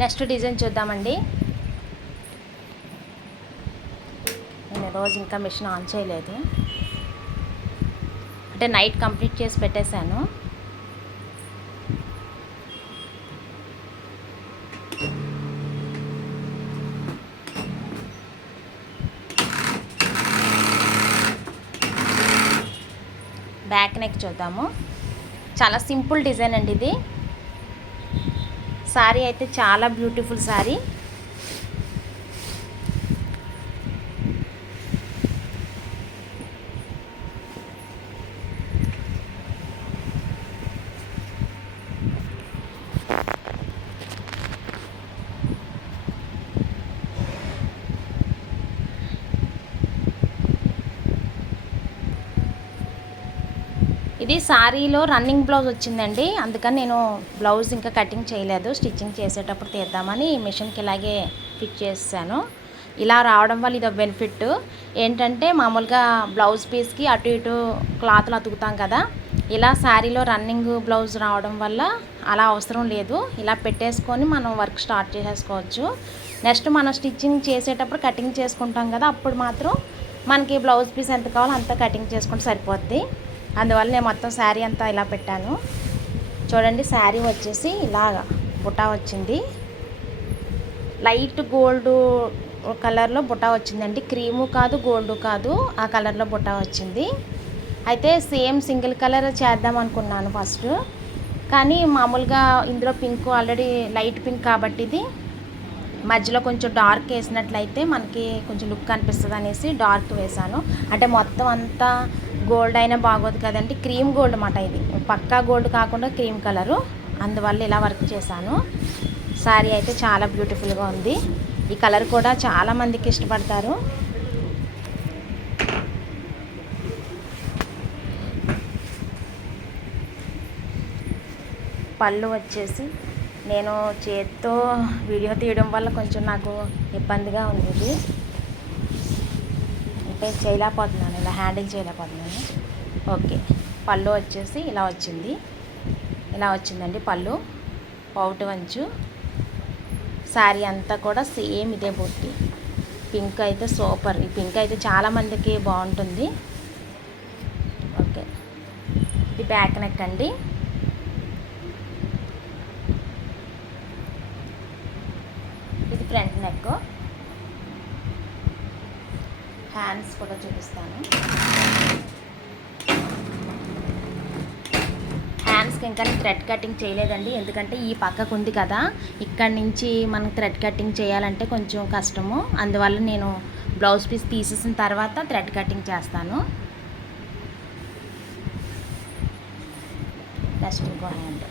Next design చూద్దామండి. నేను రోజు ఇంకా మిషన్ ఆన్ చేయలేదు, అంటే నైట్ కంప్లీట్ చేసి పెట్టేశాను. బ్యాక్ నెక్ చూద్దాము. చాలా సింపుల్ డిజైన్ అండి ఇది. శారీ అయితే చాలా బ్యూటిఫుల్ శారీ. ఇది శారీలో రన్నింగ్ బ్లౌజ్ వచ్చిందండి, అందుకని నేను బ్లౌజ్ ఇంకా కటింగ్ చేయలేదు. స్టిచ్చింగ్ చేసేటప్పుడు తీద్దామని మిషన్కి ఇలాగే ఫిట్ చేసాను. ఇలా రావడం వల్ల ఇది బెనిఫిట్ ఏంటంటే, మామూలుగా బ్లౌజ్ పీస్కి అటు ఇటు క్లాత్లు అతుకుతాం కదా, ఇలా శారీలో రన్నింగ్ బ్లౌజ్ రావడం వల్ల అలా అవసరం లేదు. ఇలా పెట్టేసుకొని మనం వర్క్ స్టార్ట్ చేసేసుకోవచ్చు. నెక్స్ట్ మనం స్టిచ్చింగ్ చేసేటప్పుడు కటింగ్ చేసుకుంటాం కదా, అప్పుడు మాత్రం మనకి బ్లౌజ్ పీస్ ఎంత కావాలో అంత కటింగ్ చేసుకుంటే సరిపోద్ది. అందువల్ల నేను మొత్తం శారీ అంతా ఇలా పెట్టాను. చూడండి, శారీ వచ్చేసి ఇలాగా బుటా వచ్చింది. లైట్ గోల్డ్ కలర్లో బుటా వచ్చిందండి. క్రీము కాదు, గోల్డ్ కాదు, ఆ కలర్లో బుటా వచ్చింది. అయితే సేమ్ సింగిల్ కలర్ చేద్దాం అనుకున్నాను ఫస్ట్, కానీ మామూలుగా ఇందులో పింక్ ఆల్రెడీ లైట్ పింక్ కాబట్టి ఇది మధ్యలో కొంచెం డార్క్ వేసినట్లయితే మనకి కొంచెం లుక్ అనిపిస్తుంది అనేసి డార్క్ వేసాను. అంటే మొత్తం అంతా గోల్డ్ అయినా బాగోదు కదండి, క్రీమ్ గోల్డ్ అన్నమాట. ఇది పక్కా గోల్డ్ కాకుండా క్రీమ్ కలరు, అందువల్ల ఇలా వర్క్ చేశాను. శారీ అయితే చాలా బ్యూటిఫుల్గా ఉంది. ఈ కలర్ కూడా చాలామందికి ఇష్టపడతారు. పళ్ళు వచ్చేసి నేను చేత్తో వీడియో తీయడం వల్ల కొంచెం నాకు ఇబ్బందిగా ఉంది. ఇది అంటే చేయలేకపోతున్నాను, ఇలా హ్యాండిల్ చేయలేకపోతున్నాను. ఓకే, పళ్ళు వచ్చేసి ఇలా వచ్చింది, ఇలా వచ్చిందండి పళ్ళు. పౌటు వంచు. శారీ అంతా కూడా సేమ్ ఇదే బుట్టి. పింక్ అయితే సూపర్. ఈ పింక్ అయితే చాలామందికి బాగుంటుంది. ఓకే, ఇది బ్యాక్ నెక్ అండి. ఇది ఫ్రంట్ నెక్. హ్యాండ్స్ కూడా చూపిస్తాను. హ్యాండ్స్కి ఇంకా థ్రెడ్ కటింగ్ చేయలేదండి, ఎందుకంటే ఈ పక్కకు ఉంది కదా, ఇక్కడి నుంచి మనం థ్రెడ్ కటింగ్ చేయాలంటే కొంచెం కష్టము. అందువల్ల నేను బ్లౌజ్ పీస్ తీసేసిన తర్వాత థ్రెడ్ కటింగ్ చేస్తాను. నెక్స్ట్ ఇంకో హ్యాండ్.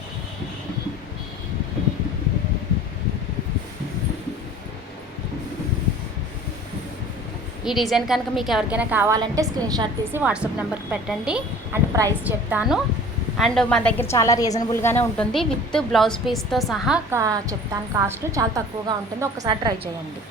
ఈ డిజైన్ కనుక మీకు ఎవరికైనా కావాలంటే స్క్రీన్ షాట్ తీసి వాట్సాప్ నెంబర్కి పెట్టండి, అండ్ ప్రైస్ చెప్తాను. అండ్ మన దగ్గర చాలా రీజనబుల్గానే ఉంటుంది, విత్ బ్లౌజ్ పీస్తో సహా చెప్తాను. కాస్ట్ చాలా తక్కువగా ఉంటుంది, ఒక్కసారి ట్రై చేయండి.